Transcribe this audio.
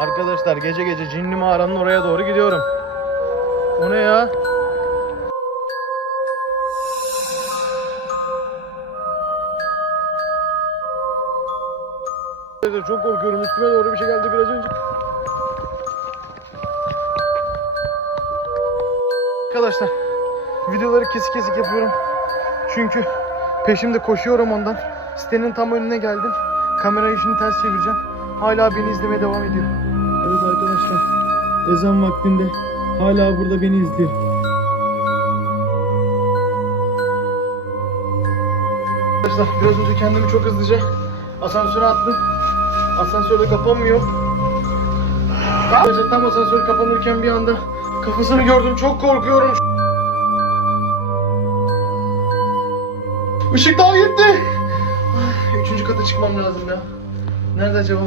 Arkadaşlar gece gece cinli mağaranın oraya doğru gidiyorum. O ne ya? Çok korkuyorum. Üstüme doğru bir şey geldi biraz önce. Arkadaşlar videoları kesik kesik yapıyorum. Çünkü peşimde koşuyorum ondan. Sitenin tam önüne geldim. Kamerayı şimdi ters çevireceğim. Hala beni izlemeye devam ediyor. Evet arkadaşlar. Ezan vaktinde hala burada beni izliyor. Arkadaşlar biraz önce kendimi çok hızlıca asansöre attım. Asansörde kapanmıyor. Tam asansör kapanırken bir anda kafasını gördüm. Çok korkuyorum. Işık daha gitti. Üçüncü kata çıkmam lazım ya. Nerede acaba?